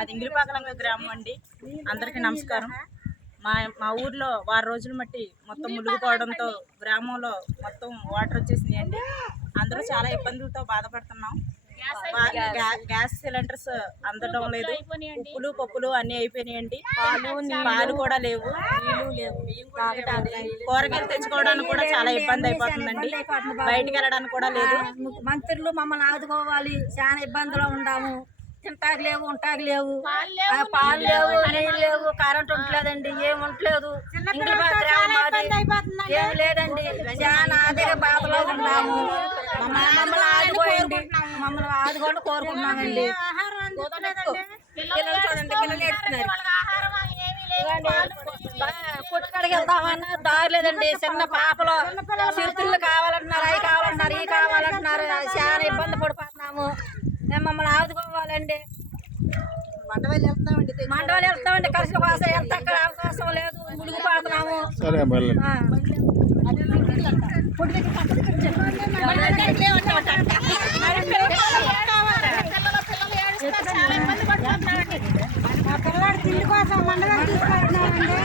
అది ఇంగిలిపాకలంక గ్రామం అండి. అందరికీ నమస్కారం. మా ఊర్లో వారం రోజులు మట్టి మొత్తం మునిగిపోవడంతో గ్రామంలో మొత్తం వాటర్ వచ్చేసినాయండి. అందరూ చాలా ఇబ్బందులతో బాధపడుతున్నాం. గ్యాస్ సిలిండర్స్ అందడం లేదు, ఉప్పులు పప్పులు అన్నీ అయిపోయినాయండి. పాలు కూడా లేవు, కూరగాయలు తెచ్చుకోవడానికి కూడా చాలా ఇబ్బంది అయిపోతుందండి. బయటికి వెళ్ళడానికి కూడా లేదు. మంత్రులు మమ్మల్ని ఆదుకోవాలి, చాలా ఇబ్బందులు ఉన్నాము. తింటాకు లేవు, ఉంటాకు లేవు, పాలు లేవు, నీళ్ళు లేవు, కరెంట్ ఉండలేదండి, ఏం ఉండలేదు. ఏం లేదండి, చాలా అదే బాధలో ఉన్నాము. మమ్మల్ని ఆదుకోండి, మమ్మల్ని ఆదుకోండి కోరుకుంటున్నామండి. పిల్లలు చూడండి, పిల్లలు ఎడుతున్నారు. కొట్టుకాడికి వెళ్తామన్నా దారి లేదండి. చిన్న పాపలు చిరుతిళ్ళు కావాలంటున్నారు, అవి కావాలంటున్నారు, ఇవి కావాలంటున్నారు. చాలా ఇబ్బంది పడిపోతున్నాము. మేము మమ్మల్ని ఆదుకోవాలండి. మండవాళ్ళు వెళ్తామండి, కలిసి కోసం వెళ్తే అక్కడ అవకాశం లేదు, మునిగిపోతున్నాము. పిల్లవాడి తిండి కోసం మండవాళ్ళు తీసుకెళ్తున్నామండి.